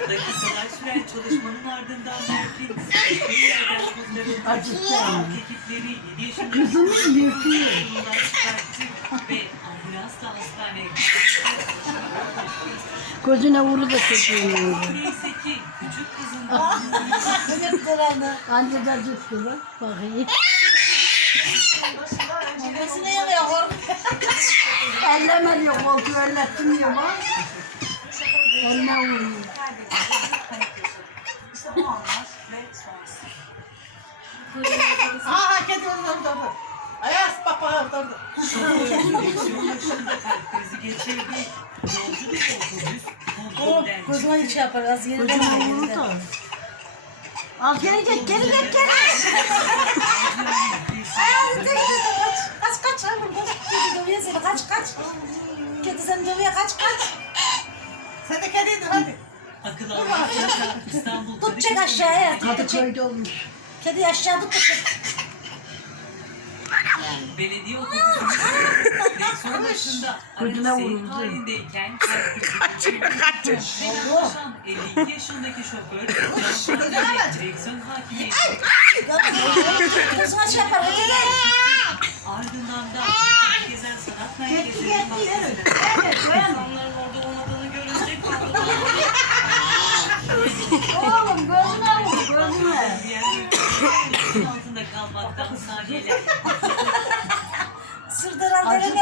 Dakikalar süren çalışmanın ardından Berfin ekipleri 7 yaşındaki Kızını yırtıyor. çıkarttı ve ambulansla hastaneye Gözüne vuru da çekiyor. neyse ki küçük kızından Anca da cıftı bak. Bakayım. Gözüne yemiyor korkuyor. Elleme diyor. Koltuğu ellettim diyor bak. Eline vuruyor. Aha kedi orada. Ayas baba orada. krizi geçirdi. Yolcu bir otobüs O kontrolden gözüme hiç yapar. Az yerden Gözüne vuru da. Al geri gel. Geri gel. Geri. Ayas tek kaç. Kedi dövüyor seni kaç. Kedi seni dövüyor kaç. Sen de kediydin hadi. akıl almakla İstanbul Tut çek aşağıya. Kadıköy'de olmuş. Kedi aşağı tut çek. Belediye otobüsünün direksiyon başında Gözüne aracı vuruldu. seyir halindeyken kaçtı. Akşam 52 yaşındaki şoför jandarma direksiyon hakimiyeti Gözüme şey yapar. Kedi. ardından da gezen sanat merkezinin insanların orada olmadığını görünce Oğlum gözüne vur. Gözüne. diğer altında kalmaktan saniyeler Sırdıran derine.